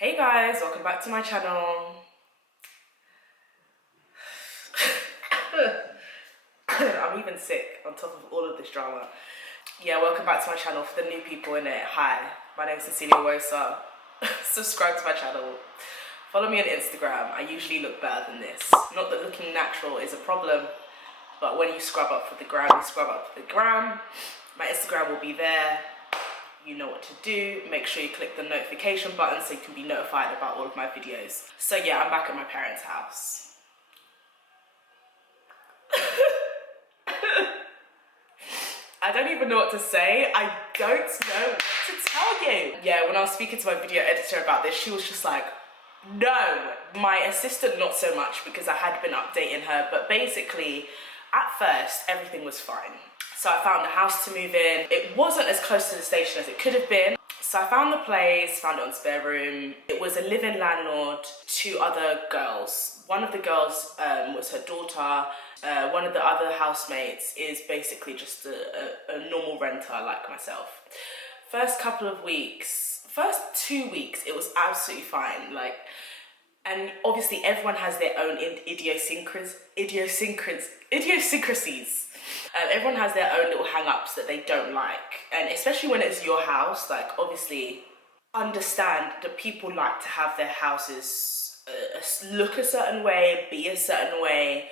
Hey guys, welcome back to my channel. I'm even sick on top of all of this drama. Yeah, welcome back to my channel. For the new people in it, hi, my name is SincerelyOghosa. Subscribe to my channel. Follow me on Instagram. I usually look better than this. Not that looking natural is a problem, but when you scrub up for the gram, you scrub up for the gram. My Instagram will be there. You know what to do. Make sure you click the notification button so you can be notified about all of my videos. So yeah, I'm back at my parents' house. I don't even know what to say. I don't know what to tell you. Yeah, when I was speaking to my video editor about this, she was just like, no. My assistant, not so much, because I had been updating her, but basically, at first, everything was fine. So I found a house to move in. It wasn't as close to the station as it could have been. So I found the place, found it on spare room. It was a live-in landlord, two other girls. One of the girls was her daughter. One of the other housemates is basically just a normal renter like myself. First 2 weeks, it was absolutely fine. And obviously everyone has their own idiosyncrasies. Everyone has their own little hang-ups that they don't like. And especially when it's your house, obviously understand that people like to have their houses look a certain way, be a certain way,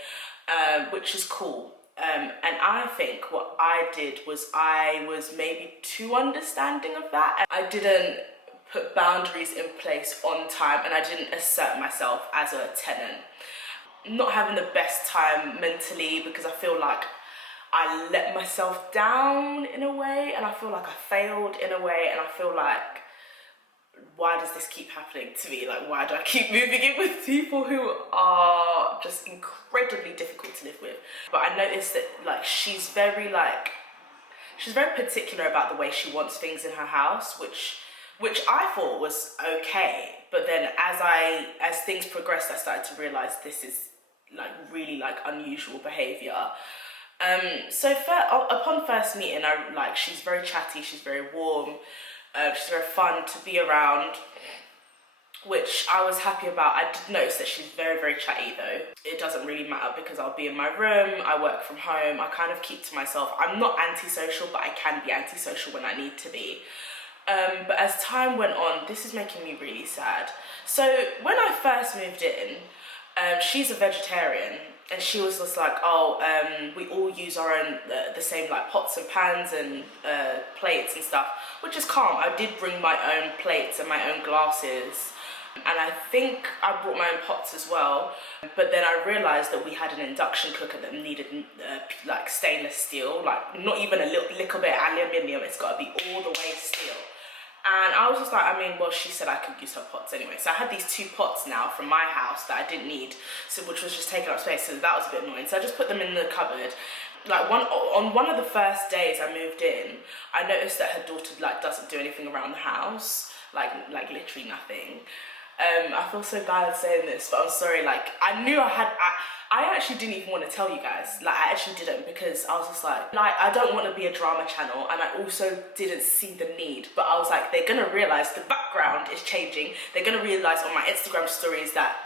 which is cool. And I think what I did was I was maybe too understanding of that. I didn't put boundaries in place on time, and I didn't assert myself as a tenant. Not having the best time mentally because I feel like I let myself down in a way, and I feel like I failed in a way, and I feel like, why does this keep happening to me? Why do I keep moving in with people who are just incredibly difficult to live with? But I noticed that she's very particular about the way she wants things in her house, which I thought was okay. But then as things progressed, I started to realize this is really unusual behavior. So upon first meeting, she's very chatty, she's very warm, she's very fun to be around, which I was happy about. I did notice that she's very, very chatty though. It doesn't really matter because I'll be in my room, I work from home, I kind of keep to myself. I'm not antisocial, but I can be antisocial when I need to be. But as time went on, this is making me really sad. So when I first moved in, she's a vegetarian, and she was just like, we all use our own, the same pots and pans and plates and stuff, which is calm. I did bring my own plates and my own glasses, and I think I brought my own pots as well. But then I realized that we had an induction cooker that needed stainless steel, not even a little bit of aluminium. It's got to be all the way steel. And I was just like, she said I could use her pots anyway. So I had these 2 pots now from my house that I didn't need, which was just taking up space, so that was a bit annoying. So I just put them in the cupboard. On one of the first days I moved in, I noticed that her daughter doesn't do anything around the house, literally nothing. I feel so bad saying this, but I'm sorry. I knew I actually didn't even want to tell you guys. I actually didn't, because I was just I don't want to be a drama channel, and I also didn't see the need. But I was like, they're gonna realize the background is changing. They're gonna realize on my Instagram stories that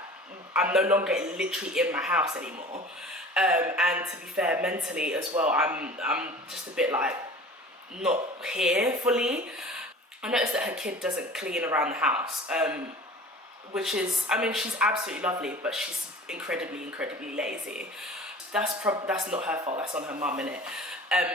I'm no longer literally in my house anymore. And to be fair, mentally as well, I'm just a bit not here fully. I noticed that her kid doesn't clean around the house. Which is, she's absolutely lovely, but she's incredibly, incredibly lazy. That's not her fault, that's on her mum, innit?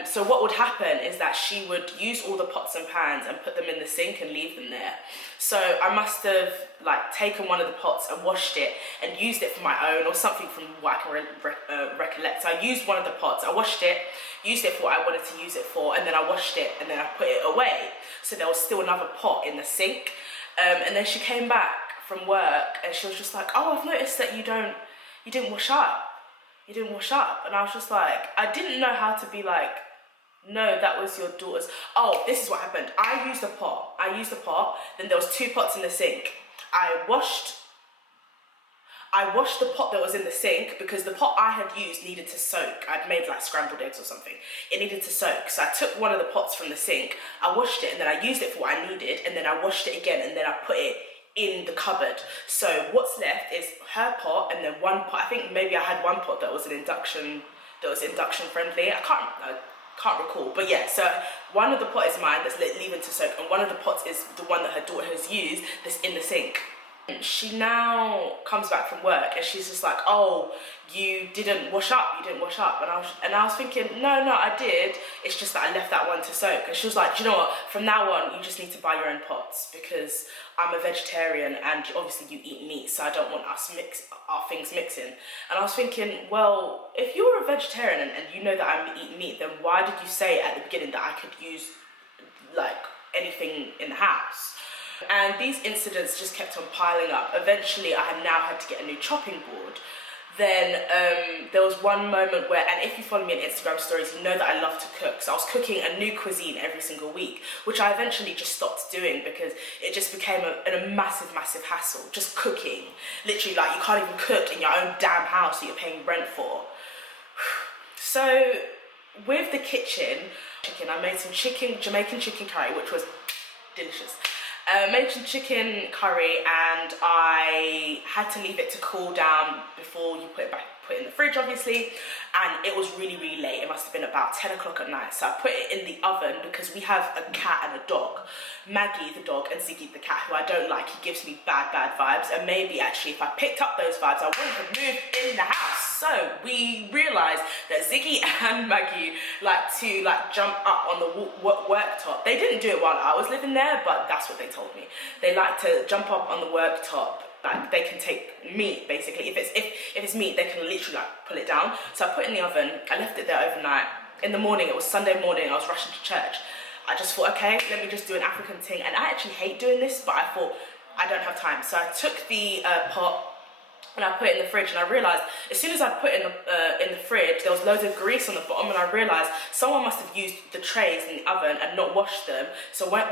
So what would happen is that she would use all the pots and pans and put them in the sink and leave them there. So I must have taken one of the pots and washed it and used it for my own, or something from what I can recollect. So I used one of the pots, I washed it, used it for what I wanted to use it for, and then I washed it and then I put it away. So there was still another pot in the sink. And then she came back from work and she was just like, I've noticed that you didn't wash up. You didn't wash up. And I was just like, I didn't know how to be no, that was your daughter's. This is what happened. I used the pot, then there was 2 pots in the sink. I washed the pot that was in the sink because the pot I had used needed to soak. I'd made scrambled eggs or something. It needed to soak. So I took one of the pots from the sink, I washed it, and then I used it for what I needed, and then I washed it again, and then I put it in the cupboard. So what's left is her pot, and then one pot, I think maybe I had one pot that was induction friendly. I can't recall, but yeah, so one of the pot is mine that's leaving to soak, and one of the pots is the one that her daughter has used that's in the sink. She now comes back from work and she's just like, oh, you didn't wash up, and I was thinking, no, I did, it's just that I left that one to soak. And she was like, do you know what, from now on you just need to buy your own pots, because I'm a vegetarian and obviously you eat meat, so I don't want our things mixing. And I was thinking, well, if you were a vegetarian and you know that I eat meat, then why did you say at the beginning that I could use like anything in the house? And these incidents just kept on piling up. Eventually I had now had to get a new chopping board. Then there was one moment where, and if you follow me on Instagram stories, you know that I love to cook. So I was cooking a new cuisine every single week, which I eventually just stopped doing because it just became a massive hassle, just cooking. Literally, like, you can't even cook in your own damn house that you're paying rent for. So with the kitchen, I made some Jamaican chicken curry, which was delicious. Made some chicken curry, and I had to leave it to cool down before you put it in the fridge, obviously. And it was really late. It must have been about 10 o'clock at night. So I put it in the oven because we have a cat and a dog. Maggie the dog and Ziggy the cat, who I don't like. He gives me bad vibes. And maybe actually if I picked up those vibes, I wouldn't have moved in the house. So we realised that Ziggy and Maggie like to jump up on the worktop. They didn't do it while I was living there, but that's what they told me. They like to jump up on the worktop. Like, they can take meat, basically. If it's meat, they can literally like pull it down. So I put it in the oven. I left it there overnight. In the morning, it was Sunday morning, I was rushing to church. I just thought, okay, let me just do an African thing. And I actually hate doing this, but I thought I don't have time. So I took the pot and I put it in the fridge, and I realised as soon as I put it in the fridge, there was loads of grease on the bottom, and I realised someone must have used the trays in the oven and not washed them. So once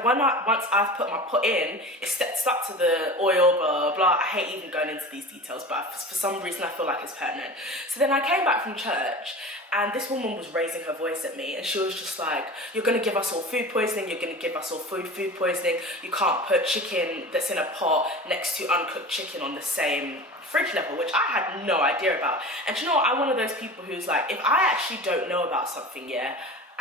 I've put my pot in, it stuck to the oil, blah blah. I hate even going into these details, but for some reason I feel like it's pertinent. So then I came back from church, and this woman was raising her voice at me, and she was just like, you're going to give us all food poisoning, you're going to give us all food poisoning, you can't put chicken that's in a pot next to uncooked chicken on the same fridge level, which I had no idea about. And you know what, I'm one of those people who's like, if I actually don't know about something, yeah,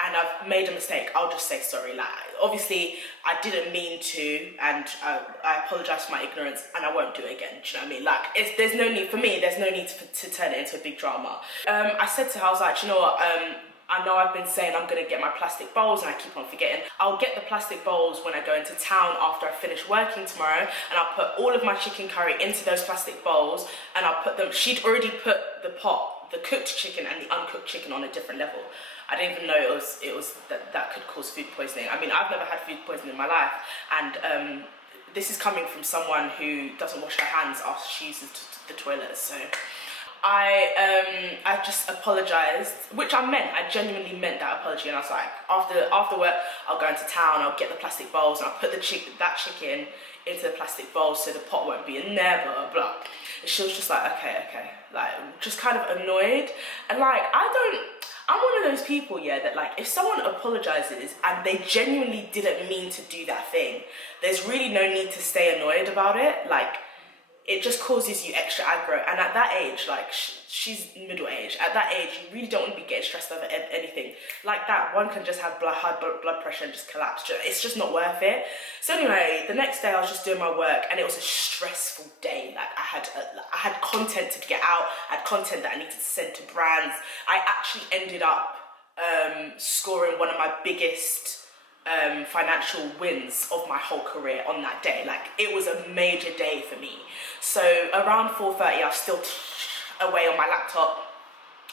and I've made a mistake, I'll just say sorry. Like, obviously I didn't mean to, and I apologize for my ignorance, and I won't do it again. Do you know what I mean? Like, there's no need for me, there's no need to turn it into a big drama. I said to her, I was like, you know what, I know I've been saying I'm gonna get my plastic bowls, and I keep on forgetting. I'll get the plastic bowls when I go into town after I finish working tomorrow, and I'll put all of my chicken curry into those plastic bowls, and I'll put them, she'd already put the pot, the cooked chicken and the uncooked chicken on a different level. I didn't even know it was that could cause food poisoning. I mean, I've never had food poisoning in my life, and this is coming from someone who doesn't wash her hands after she uses the toilet. So I just apologized, which I genuinely meant that apology. And I was like, after work, I'll go into town, I'll get the plastic bowls, and I'll put that chicken into the plastic bowl so the pot won't be in there, blah, blah, blah. And she was just like, okay, like, just kind of annoyed. And like, I'm one of those people, yeah, that like, if someone apologizes and they genuinely didn't mean to do that thing, there's really no need to stay annoyed about it. Like, it just causes you extra aggro. And at that age, like, she's middle age, at that age, you really don't want to be getting stressed over anything like that. One can just have high blood pressure and just collapse. It's just not worth it. So anyway, the next day I was just doing my work, and it was a stressful day. Like, I had content to get out, I had content that I needed to send to brands. I actually ended up scoring one of my biggest financial wins of my whole career on that day. Like, it was a major day for me. So around 4:30, I was still away on my laptop.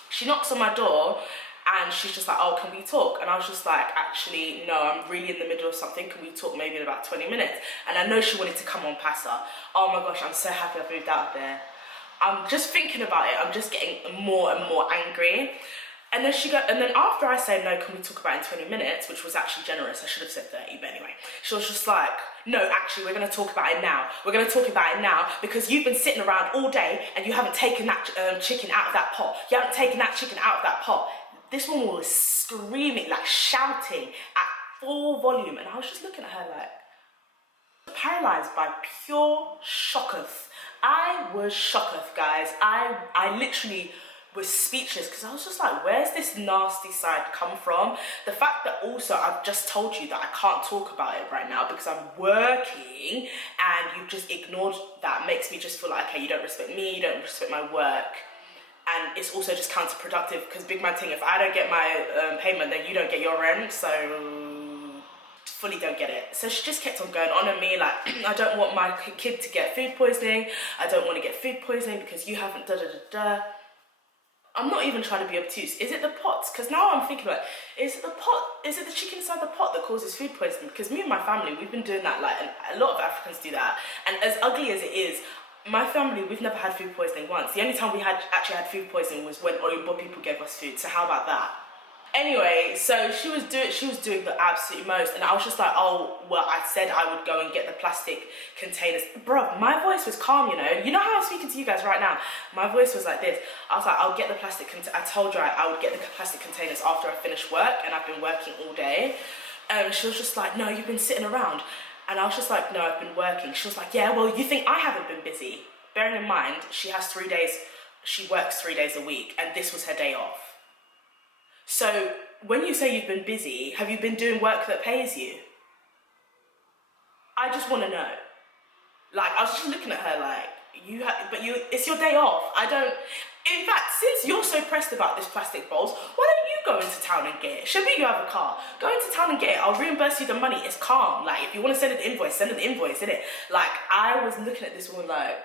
She knocks on my door, and she's just like, oh, can we talk? And I was just like, actually, no, I'm really in the middle of something. Can we talk maybe in about 20 minutes? And I know she wanted to come on Passa. Oh my gosh, I'm so happy I've moved out of there. I'm just thinking about it, I'm just getting more and more angry. And then after I say, no, can we talk about it in 20 minutes, which was actually generous, I should have said 30, but anyway, she was just like, no, actually, we're going to talk about it now. We're going to talk about it now because you've been sitting around all day and you haven't taken that chicken out of that pot. You haven't taken that chicken out of that pot. This woman was screaming, like shouting at full volume, and I was just looking at her like, Paralyzed by pure shocketh. I was shocketh, guys. I literally was speechless because I was just like, where's this nasty side come from? The fact that also I've just told you that I can't talk about it right now because I'm working, and you've just ignored that makes me just feel like, okay, you don't respect me, you don't respect my work. And it's also just counterproductive because big man thing, if I don't get my payment, then you don't get your rent, so fully don't get it. So she just kept on going on at me like, I don't want my kid to get food poisoning, I don't want to get food poisoning because you haven't da da da da. I'm not even trying to be obtuse. Is it the pots? Because now I'm thinking like, is it the pot? Is it the chicken inside the pot that causes food poisoning? Because me and my family, we've been doing that, like, and a lot of Africans do that. And as ugly as it is, my family, we've never had food poisoning once. The only time we actually had food poisoning was when Oyinbo people gave us food. So how about that? Anyway, so she was doing the absolute most, and I was just like, oh, well, I said I would go and get the plastic containers. Bruh, my voice was calm, you know? You know how I'm speaking to you guys right now? My voice was like this. I was like, I'll get the plastic I told you I would get the plastic containers after I finished work, and I've been working all day. She was just like, no, you've been sitting around. And I was just like, no, I've been working. She was like, yeah, well, you think I haven't been busy? Bearing in mind, she works 3 days a week, and this was her day off. So when you say you've been busy, have you been doing work that pays you? I just want to know. Like, I was just looking at her like, it's your day off. In fact, since you're so pressed about this plastic bowls, why don't you go into town and get it? Maybe you have a car. Go into town and get it. I'll reimburse you the money. It's calm. Like, if you want to send an invoice, send an invoice, innit? Like, I was looking at this woman like,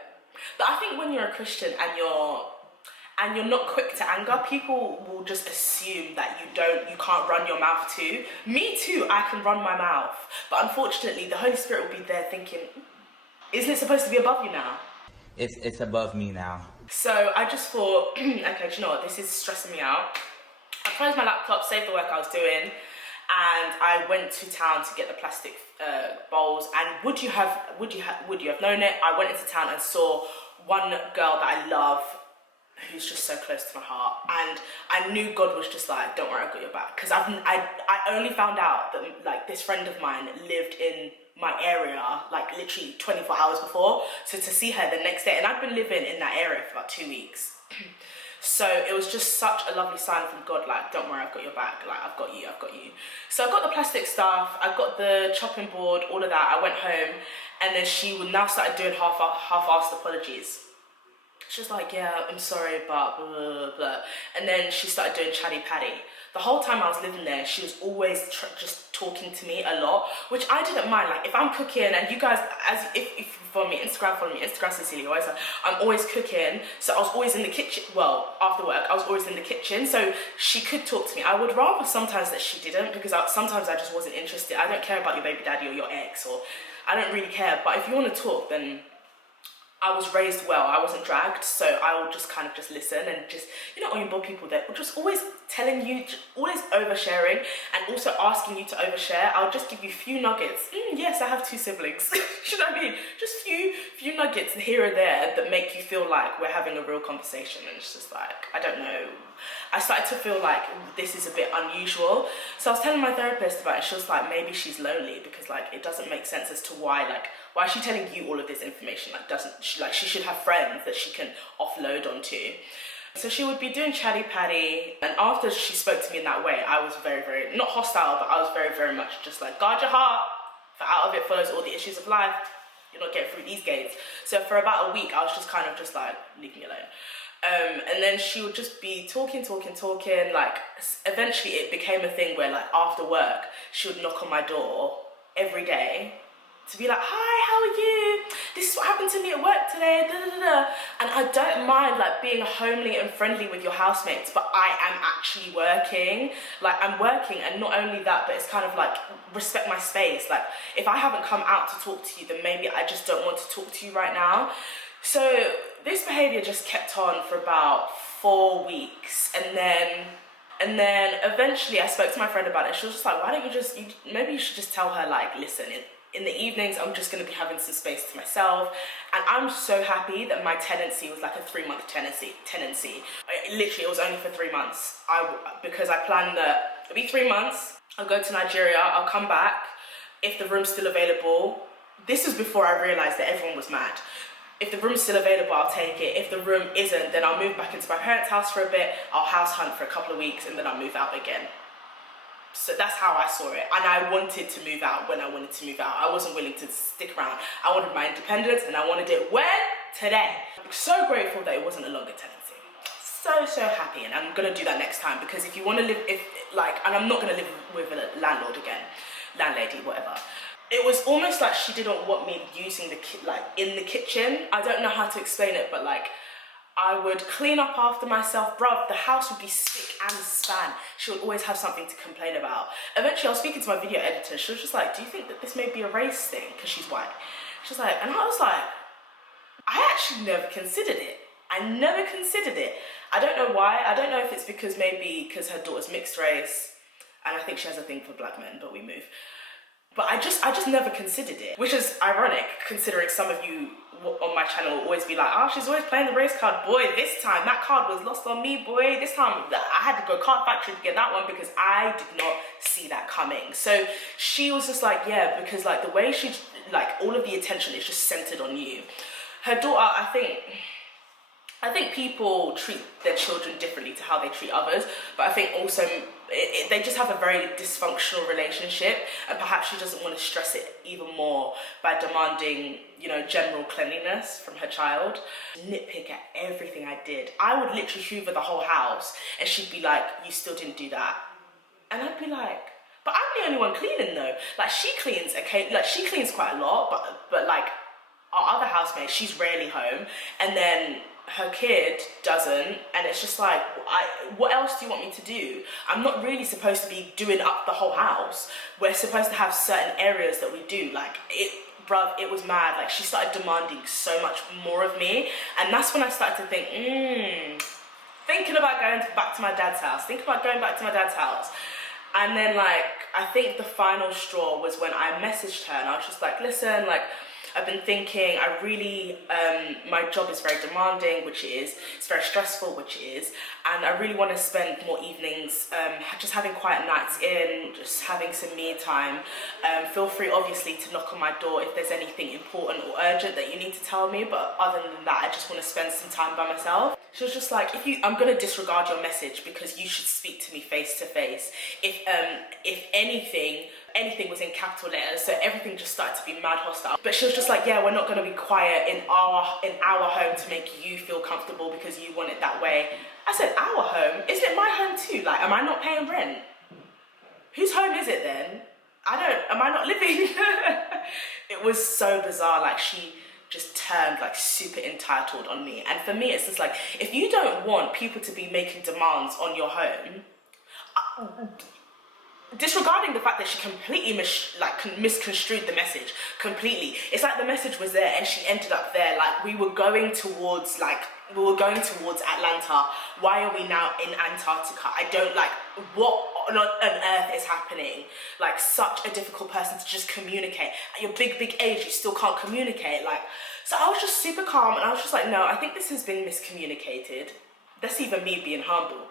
but I think when you're a Christian and you're not quick to anger, people will just assume that you can't run your mouth too. Me too, I can run my mouth. But unfortunately, the Holy Spirit will be there thinking, isn't it supposed to be above you now? It's above me now. So I just thought, okay, do you know what? This is stressing me out. I closed my laptop, saved the work I was doing, and I went to town to get the plastic bowls. And would you have known it? I went into town and saw one girl that I love, who's just so close to my heart, and I knew God was just like, don't worry, I've got your back. Because I only found out that like this friend of mine lived in my area like literally 24 hours before, so to see her the next day, and I've been living in that area for about 2 weeks. So it was just such a lovely sign from God, like, don't worry, I've got your back, like, I've got you. So I got the plastic stuff, I got the chopping board, all of that. I went home, and then she would now started doing half-assed apologies. She was like, yeah, I'm sorry, but blah, blah, blah. And then she started doing chatty patty. The whole time I was living there, she was always just talking to me a lot, which I didn't mind. Like, if if I'm cooking, and you guys, if you follow me Instagram, SincerelyOghosa, I'm always cooking, so I was always in the kitchen. Well, after work, I was always in the kitchen, so she could talk to me. I would rather sometimes that she didn't, because sometimes I just wasn't interested. I don't care about your baby daddy or your ex, or I don't really care. But if you want to talk, then I was raised well, I wasn't dragged, so I will just kind of just listen and just, you know, Oyinbo people that were just always telling you, always oversharing, and also asking you to overshare. I'll just give you few nuggets. Yes, I have 2 siblings. You know what I mean? Just few nuggets here and there that make you feel like we're having a real conversation, and it's just like, I don't know. I started to feel like this is a bit unusual. So I was telling my therapist about it. She was like, maybe she's lonely, because like it doesn't make sense as to why is she telling you all of this information? She should have friends that she can offload onto. So she would be doing chatty patty, and after she spoke to me in that way, I was very, very, not hostile, but I was very, very much just like, guard your heart, for out of it follows all the issues of life. You're not getting through these gates. So for about a week, I was just kind of just like, leave me alone. And then she would just be talking, like eventually it became a thing where like after work, she would knock on my door every day to be like, hi, how are you? This is what happened to me at work today, da, da, da, da. And I don't mind like being homely and friendly with your housemates, but I am actually working. Like, I'm working, and not only that, but it's kind of like, respect my space. Like, if I haven't come out to talk to you, then maybe I just don't want to talk to you right now. So this behavior just kept on for about 4 weeks, and then eventually I spoke to my friend about it. She was just like, why don't you maybe you should just tell her, like, listen, in the evenings I'm just going to be having some space to myself. And I'm so happy that my tenancy was like a 3-month tenancy. Literally, it was only for 3 months. Because I planned that it'll be 3 months, I'll go to Nigeria, I'll come back. If the room's still available, This was before I realised that everyone was mad. If the room's still available, I'll take it. If the room isn't, then I'll move back into my parents' house for a bit. I'll house hunt for a couple of weeks and then I'll move out again. So that's how I saw it. And I wanted to move out when I wanted to move out. I wasn't willing to stick around. I wanted my independence and I wanted it when? Today. I'm so grateful that it wasn't a longer tenancy. So happy, and I'm gonna do that next time, because if you want to live, and I'm not gonna live with a landlord again, landlady, whatever. It was almost like she didn't want me using in the kitchen. I don't know how to explain it, but like, I would clean up after myself, bruv, the house would be spick and span. She would always have something to complain about. Eventually I was speaking to my video editor, she was just like, do you think that this may be a race thing? Because she's white. She's like, and I was like, I actually never considered it. I never considered it. I don't know why. I don't know if it's because her daughter's mixed race, and I think she has a thing for black men, but we move. But I just never considered it, which is ironic considering some of you on my channel will always be like, oh, she's always playing the race card. Boy, this time that card was lost on me, boy. This time I had to go card factory to get that one because I did not see that coming. So she was just like, yeah, because like the way she, like all of the attention is just centered on you. Her daughter, I think people treat their children differently to how they treat others, but I think also they just have a very dysfunctional relationship, and perhaps she doesn't want to stress it even more by demanding, you know, general cleanliness from her child. Nitpick at everything I did. I would literally hoover the whole house and she'd be like, you still didn't do that. And I'd be like, but I'm the only one cleaning though. Like she cleans, okay, like she cleans quite a lot, but like our other housemate, she's rarely home, and then her kid doesn't, and it's just like, what else do you want me to do? I'm not really supposed to be doing up the whole house. We're supposed to have certain areas that we do. Like bruv, it was mad. Like she started demanding so much more of me, and that's when I started to think, thinking about going back to my dad's house, and then like, I think the final straw was when I messaged her and I was just like, listen, like, I've been thinking, I really, my job is very demanding, which it is, it's very stressful, which it is, and I really want to spend more evenings just having quiet nights in, just having some me time. Feel free, obviously, to knock on my door if there's anything important or urgent that you need to tell me, but other than that, I just want to spend some time by myself. She was just like, I'm going to disregard your message because you should speak to me face to face. If anything was in capital letters, so everything just started to be mad hostile. But she was just like, yeah, we're not going to be quiet in our home to make you feel comfortable because you want it that way. I said, our home? Isn't it my home too? Like, am I not paying rent? Whose home is it then? Am I not living? It was so bizarre. Like, she just turned like super entitled on me. And for me, it's just like, if you don't want people to be making demands on your home, disregarding the fact that she completely misconstrued the message completely. It's like the message was there and she ended up there. Like we were going towards Atlanta. Why are we now in Antarctica? I don't like, what on earth is happening? Like such a difficult person to just communicate. At your big age, you still can't communicate. Like, so I was just super calm and I was just like, no, I think this has been miscommunicated. That's even me being humble.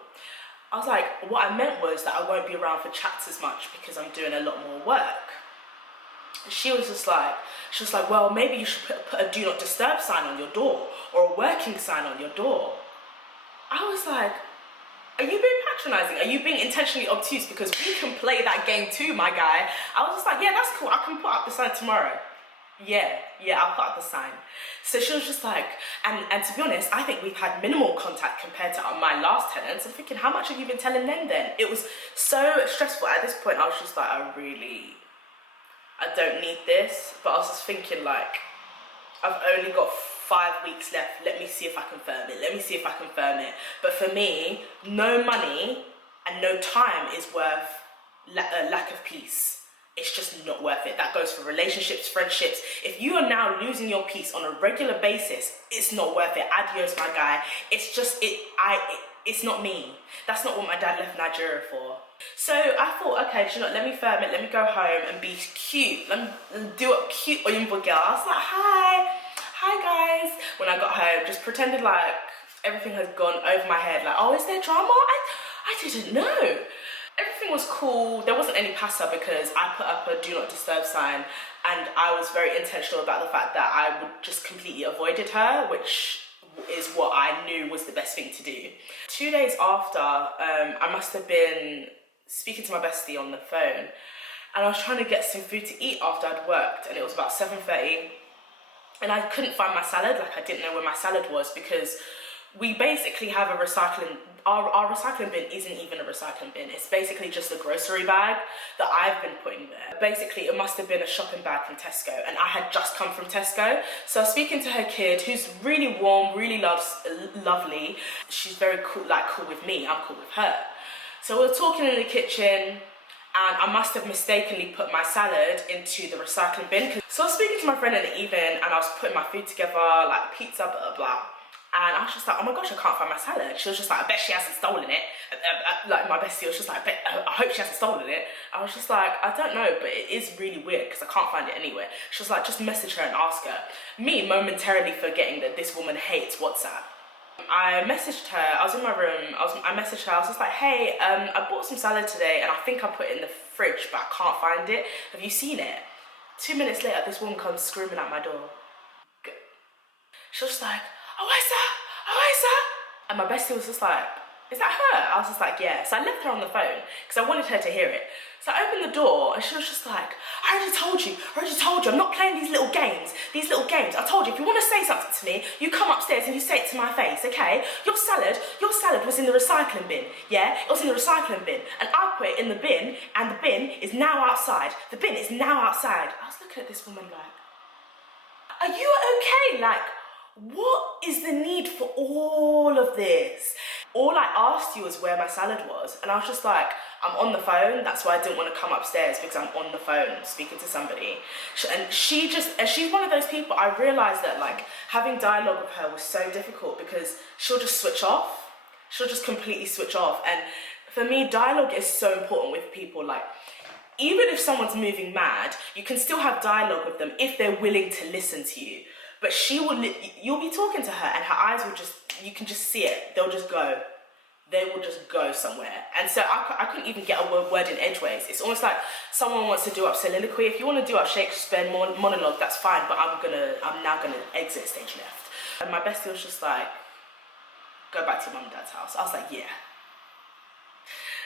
I was like, what I meant was that I won't be around for chats as much because I'm doing a lot more work. And she was like, well, maybe you should put a do not disturb sign on your door or a working sign on your door. I was like, are you being patronizing? Are you being intentionally obtuse? Because we can play that game too, my guy. I was just like, yeah, that's cool. I can put up the sign tomorrow. Yeah, I'll put up the sign. So she was just like, and to be honest, I think we've had minimal contact compared to my last tenants. I'm thinking, how much have you been telling them then? It was so stressful. At this point, I was just like, I don't need this. But I was just thinking like, I've only got 5 weeks left. Let me see if I confirm it. But for me, no money and no time is worth a lack of peace. It's just not worth it. That goes for relationships, friendships. If you are now losing your peace on a regular basis, it's not worth it. Adios, my guy. It's just, it's not me. That's not what my dad left Nigeria for. So I thought, okay, do you know, let me firm it. Let me go home and be cute. Let me do a cute Oyinbo girl. I was like, hi guys. When I got home, just pretended like everything has gone over my head. Like, oh, is there drama? I didn't know. Everything was cool. There wasn't any pasta because I put up a do not disturb sign, and I was very intentional about the fact that I would just completely avoided her, which is what I knew was the best thing to do. 2 days after, I must have been speaking to my bestie on the phone, and I was trying to get some food to eat after I'd worked, and it was about 7:30, and I couldn't find my salad. Like, I didn't know where my salad was because we basically have a recycling, our recycling bin isn't even a recycling bin. It's basically just a grocery bag that I've been putting there. Basically, it must have been a shopping bag from Tesco, and I had just come from Tesco. So I was speaking to her kid, who's really warm, really lovely. She's very cool, like cool with me, I'm cool with her. So we were talking in the kitchen, and I must have mistakenly put my salad into the recycling bin. So I was speaking to my friend in the evening, and I was putting my food together, like pizza, blah, blah, blah. And I was just like, oh my gosh, I can't find my salad. She was just like, I bet she hasn't stolen it. Like, my bestie was just like, I hope she hasn't stolen it. I was just like, I don't know, but it is really weird because I can't find it anywhere. She was like, just message her and ask her. Me momentarily forgetting that this woman hates WhatsApp. I messaged her, I was in my room, I messaged her, I was just like, hey, I bought some salad today and I think I put it in the fridge, but I can't find it. Have you seen it? 2 minutes later, this woman comes screaming at my door. She was just like, Oghosa. And my bestie was just like, is that her? I was just like, yeah. So I left her on the phone because I wanted her to hear it. So I opened the door and she was just like, I already told you, I'm not playing these little games. I told you, if you want to say something to me, you come upstairs and you say it to my face, okay? Your salad was in the recycling bin, yeah? It was in the recycling bin. And I put it in the bin, and the bin is now outside. I was looking at this woman like, are you okay? Like, what is the need for all of this? All I asked you was where my salad was, and I was just like, I'm on the phone. That's why I didn't want to come upstairs, because I'm on the phone speaking to somebody. And she's one of those people. I realized that like having dialogue with her was so difficult because she'll just switch off. She'll just completely switch off. And for me, dialogue is so important with people. Like, even if someone's moving mad, you can still have dialogue with them if they're willing to listen to you. But you'll be talking to her and her eyes will just, you can just see it. They will just go somewhere. And so I couldn't even get a word in edgeways. It's almost like someone wants to do up soliloquy. If you want to do up Shakespeare monologue, that's fine, but I'm now gonna exit stage left. And my bestie was just like, go back to your mum and dad's house. I was like, yeah.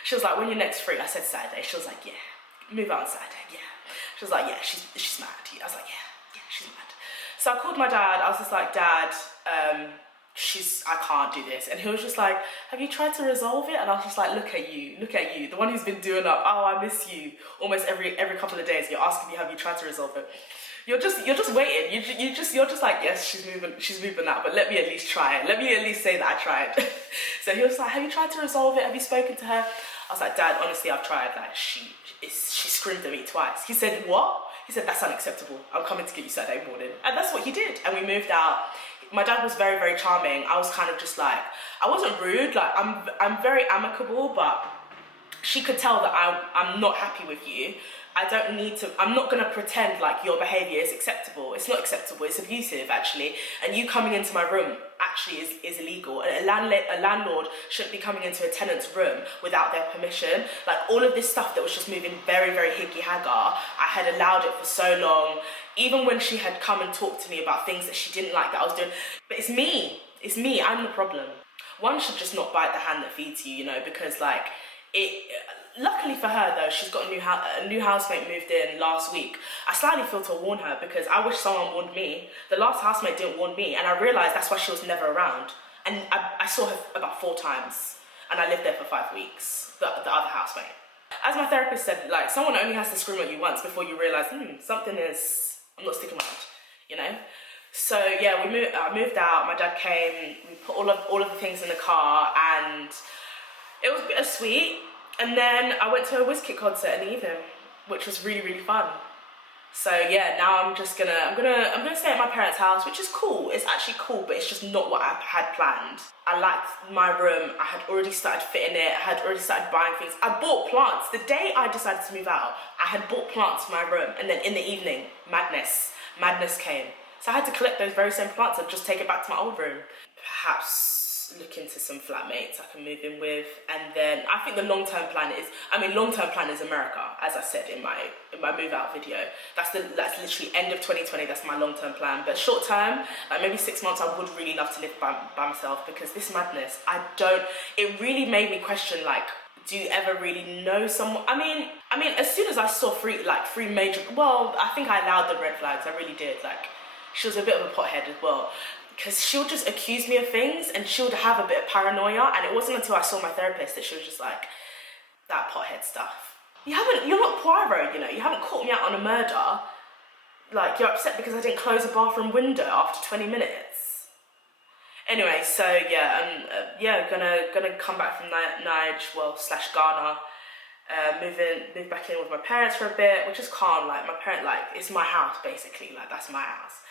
She was like, when you're next free? I said Saturday. She was like, yeah. Move out on Saturday, yeah. She was like, yeah, she's mad. I was like, yeah, she's mad. So I called my dad. I was just like, Dad, I can't do this. And he was just like, have you tried to resolve it? And I was just like, look at you, the one who's been doing up, oh, I miss you. Almost every couple of days, you're asking me, have you tried to resolve it? You're just waiting. You're just like, yes, she's moving out, but let me at least try it. Let me at least say that I tried. So he was like, have you tried to resolve it? Have you spoken to her? I was like, Dad, honestly, I've tried. Like, she screamed at me twice. He said, what? He said, that's unacceptable. I'm coming to get you Saturday morning. And that's what he did. And we moved out. My dad was very, very charming. I was kind of just like, I wasn't rude. Like, I'm very amicable, but she could tell that I'm not happy with you. I'm not gonna pretend like your behavior is acceptable. It's not acceptable, it's abusive actually. And you coming into my room actually is illegal. A landlord shouldn't be coming into a tenant's room without their permission. Like, all of this stuff that was just moving very, very higgy-haggar, I had allowed it for so long. Even when she had come and talked to me about things that she didn't like that I was doing. But it's me, I'm the problem. One should just not bite the hand that feeds you, because like, luckily for her though, she's got a new housemate moved in last week. I slightly feel to warn her because I wish someone warned me. The last housemate didn't warn me, and I realised that's why she was never around. And I saw her about 4 times, and I lived there for 5 weeks, the other housemate. As my therapist said, like, someone only has to scream at you once before you realise, I'm not sticking around, So yeah, I moved out, my dad came, we put all of the things in the car, and it was bittersweet. And then I went to a WizKid concert in the evening, which was really, really fun. So yeah, now I'm gonna stay at my parents' house, which is cool. It's actually cool, but it's just not what I had planned. I liked my room. I had already started fitting it. I had already started buying things. I bought plants. The day I decided to move out, I had bought plants for my room. And then in the evening, madness came. So I had to collect those very same plants and just take it back to my old room. Perhaps look into some flatmates I can move in with, and then I think the long-term plan is, long-term plan is America, as I said in my move out video. That's literally end of 2020. That's my long-term plan. But short-term, like maybe 6 months, I would really love to live by myself, because this madness, it really made me question, like, do you ever really know someone? I mean, as soon as I saw three major, well, I think I allowed the red flags. I really did. Like, she was a bit of a pothead as well, because she'll just accuse me of things, and she'll have a bit of paranoia. And it wasn't until I saw my therapist that she was just like, that pothead stuff. You're not Poirot, you know. You haven't caught me out on a murder. Like, you're upset because I didn't close a bathroom window after 20 minutes. Anyway, so yeah, gonna come back from / Ghana, move back in with my parents for a bit, which is calm. Like, my parent, like, it's my house basically. Like, that's my house.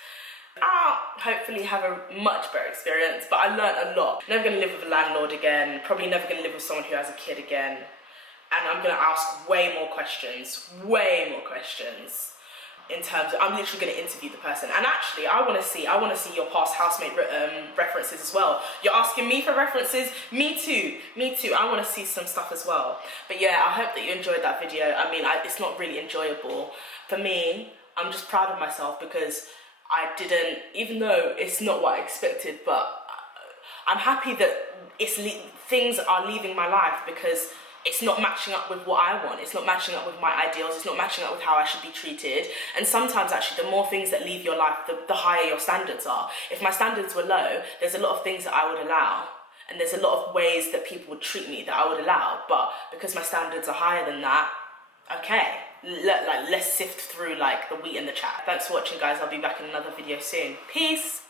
I'll hopefully have a much better experience, but I learned a lot. Never gonna live with a landlord again. Probably never gonna live with someone who has a kid again. And I'm gonna ask way more questions. In terms of, I'm literally going to interview the person. And actually, I want to see your past housemate references as well. You're asking me for references? Me too. I want to see some stuff as well. But yeah, I hope that you enjoyed that video. I mean, it's not really enjoyable. For me, I'm just proud of myself, because I didn't, even though it's not what I expected, but I'm happy that things are leaving my life, because it's not matching up with what I want. It's not matching up with my ideals. It's not matching up with how I should be treated. And sometimes, actually, the more things that leave your life, the higher your standards are. If my standards were low, there's a lot of things that I would allow. And there's a lot of ways that people would treat me that I would allow. But because my standards are higher than that, okay, let's sift through, like, the wheat and the chaff. Thanks for watching, guys. I'll be back in another video soon. Peace.